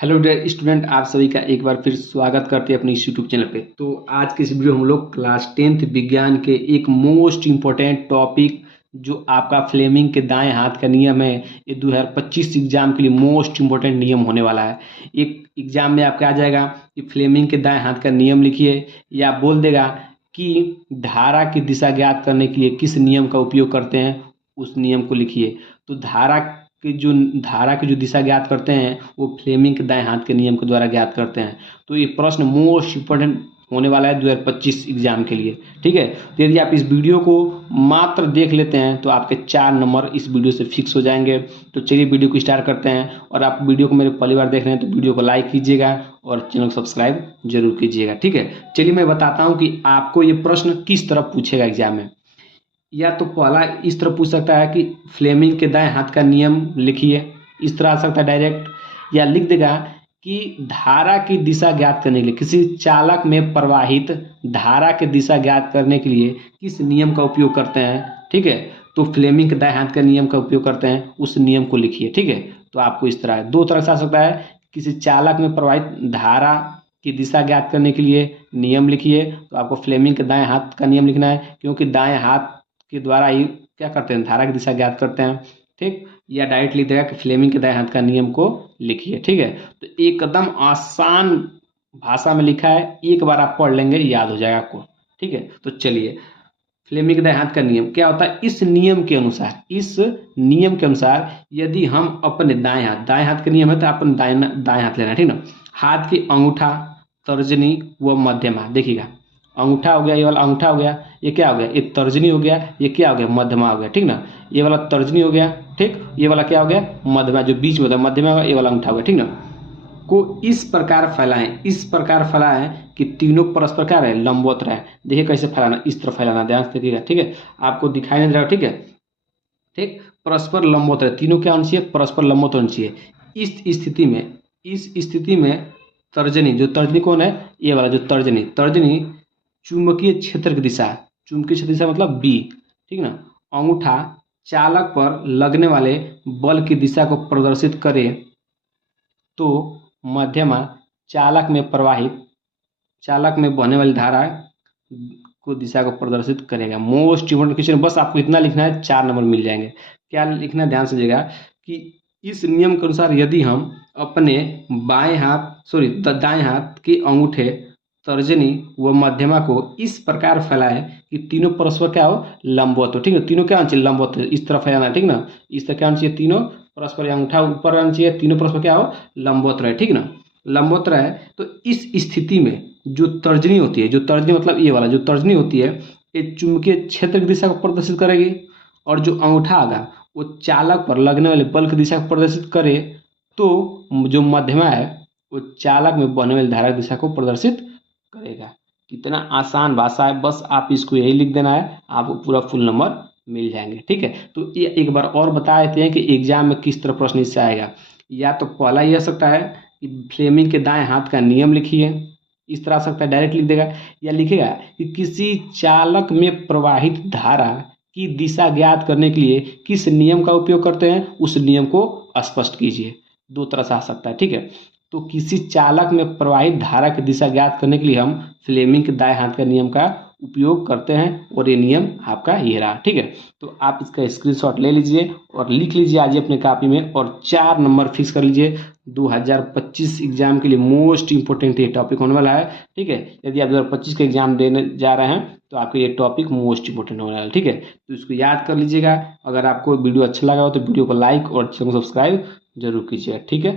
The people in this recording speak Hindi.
हेलो डियर स्टूडेंट, आप सभी का एक बार फिर स्वागत करते हैं अपने इस यूट्यूब चैनल पे। तो आज के इस वीडियो हम लोग क्लास 10th विज्ञान के एक मोस्ट इम्पोर्टेंट टॉपिक जो आपका फ्लेमिंग के दाएं हाथ का नियम है, ये 2025 एग्जाम के लिए मोस्ट इम्पोर्टेंट नियम होने वाला है। एक एग्जाम में आपका आ जाएगा कि फ्लेमिंग के दाएं हाथ का नियम लिखिए, या बोल देगा कि धारा की दिशा ज्ञात करने के लिए किस नियम का उपयोग करते हैं, उस नियम को लिखिए। तो धारा की जो दिशा ज्ञात करते हैं वो फ्लेमिंग के दाएं हाथ के नियम के द्वारा ज्ञात करते हैं। तो ये प्रश्न मोस्ट इंपोर्टेंट होने वाला है 2025 एग्जाम के लिए। ठीक है, तो यदि आप इस वीडियो को मात्र देख लेते हैं तो आपके 4 नंबर इस वीडियो से फिक्स हो जाएंगे। तो चलिए वीडियो को स्टार्ट करते हैं। और आप वीडियो को मेरे पहली बार देख रहे हैं तो वीडियो को लाइक कीजिएगा और चैनल को सब्सक्राइब जरूर कीजिएगा। ठीक है, चलिए मैं बताता हूँ कि आपको ये प्रश्न किस तरह पूछेगा एग्जाम में। या तो पहला इस तरह पूछ सकता है कि फ्लेमिंग के दाएं हाथ का नियम लिखिए, इस तरह आ सकता है डायरेक्ट। या लिख देगा कि धारा की दिशा ज्ञात करने के लिए, किसी चालक में प्रवाहित धारा की दिशा ज्ञात करने के लिए किस नियम का उपयोग करते हैं। ठीक है, तो फ्लेमिंग के दाएं हाथ का नियम का उपयोग करते हैं, उस नियम को लिखिए। ठीक है, तो आपको इस तरह दो तरह से आ सकता है। किसी चालक में प्रवाहित धारा की दिशा ज्ञात करने के लिए नियम लिखिए, तो आपको फ्लेमिंग के दाएं हाथ का नियम लिखना है, क्योंकि दाएं हाथ के द्वारा ही क्या करते हैं, धारा की दिशा ज्ञात करते हैं। ठीक, या डायरेक्ट लिख देगा कि फ्लेमिंग के दाएं हाथ का नियम को लिखिए। ठीक है, तो एकदम आसान भाषा में लिखा है, एक बार आप पढ़ लेंगे याद हो जाएगा आपको। ठीक है, तो चलिए, फ्लेमिंग के दाएं हाथ का नियम क्या होता है। इस नियम के अनुसार यदि हम अपने दाएं हाथ का नियम है तो अपन दाएं हाथ लेना है। ठीक ना, हाथ की अंगूठा, तर्जनी व मध्यमा, देखिएगा अंगूठा हो गया, ये वाला अंगूठा हो गया, ये क्या हो गया, ये तर्जनी हो गया, ये क्या हो गया, मध्यमा हो गया। ठीक ना, ये वाला तर्जनी हो गया, ठीक, ये वाला क्या हो गया, मध्यमा, जो बीच में होता है मध्यमा हो गया, ये वाला अंगूठा हो गया। ठीक ना, को इस प्रकार फैलाएं कि तीनों परस्पर क्या रहे, लंबवत रहे। देखिए कैसे फैलाना, इस तरह फैलाना, ध्यान से देखिएगा। ठीक है, आपको दिखाई नहीं दे रहा। ठीक है, ठीक, परस्पर लंबवत रहे, तीनों क्या होना चाहिए, परस्पर लंबवत होना चाहिए। इस स्थिति में तर्जनी, जो तर्जनी कौन है, ये वाला जो तर्जनी चुंबकीय क्षेत्र की दिशा, चुंबकीय क्षेत्र दिशा मतलब बी। ठीक ना, अंगूठा चालक पर लगने वाले बल की दिशा को प्रदर्शित करे, तो मध्यमा चालक में बहने वाली धारा को दिशा को प्रदर्शित करेगा। मोस्ट इम्पोर्टेंट क्वेश्चन, बस आपको इतना लिखना है, 4 नंबर मिल जाएंगे। क्या लिखना है, ध्यान समझिएगा कि इस नियम के अनुसार यदि हम अपने दाएं हाथ के अंगूठे, तर्जनी व मध्यमा को इस प्रकार फैलाएं कि तीनों परस्पर क्या हो, लंबवत हो। ठीक है, तीनों क्या होना चाहिए, लंबवत हो, इस तरह फैलाना। ठीक ना, इस तरह क्या होना चाहिए, तीनों परस्पर, अंगूठा ऊपर आना चाहिए, तीनों परस्पर क्या हो, लंबवत रहे। ठीक ना, लंबवत रहे, तो इस स्थिति में जो तर्जनी होती है, जो तर्जनी मतलब ये वाला जो तर्जनी होती है, ये चुंबकीय क्षेत्र की दिशा को प्रदर्शित करेगी, और जो अंगूठा आगा वो चालक पर लगने वाले बल की दिशा को प्रदर्शित करे, तो जो मध्यमा है वो चालक में बहने वाली धारा की दिशा को प्रदर्शित करेगा। कितना आसान भाषा है, बस आप इसको यही लिख देना है, आपको पूरा फुल नंबर मिल जाएंगे। ठीक है, तो ये एक बार और बता देते हैं कि एग्जाम में किस तरह प्रश्न इससे आएगा। या तो पहला यह सकता है कि फ्लेमिंग के दाएं हाथ का नियम लिखिए, इस तरह सकता है, डायरेक्ट लिख देगा। या लिखेगा कि किसी चालक में प्रवाहित धारा की दिशा ज्ञात करने के लिए किस नियम का उपयोग करते हैं, उस नियम को स्पष्ट कीजिए। दो तरह से आ सकता है। ठीक है, तो किसी चालक में प्रवाहित धारा की दिशा ज्ञात करने के लिए हम फ्लेमिंग के दाएं हाथ का नियम का उपयोग करते हैं, और ये नियम आपका ये रहा। ठीक है, तो आप इसका स्क्रीनशॉट ले लीजिए और लिख लीजिए आज ही अपने कॉपी में, और 4 नंबर फिक्स कर लीजिए। 2025 एग्जाम के लिए मोस्ट इंपोर्टेंट ये टॉपिक होने वाला है। ठीक है, यदि आप 2025 का एग्जाम देने जा रहे हैं तो आपको ये टॉपिक मोस्ट इंपोर्टेंट होने वाला है। ठीक है, तो इसको याद कर लीजिएगा। अगर आपको वीडियो अच्छा लगा हो तो वीडियो को लाइक और चैनल को सब्सक्राइब जरूर कीजिएगा। ठीक है।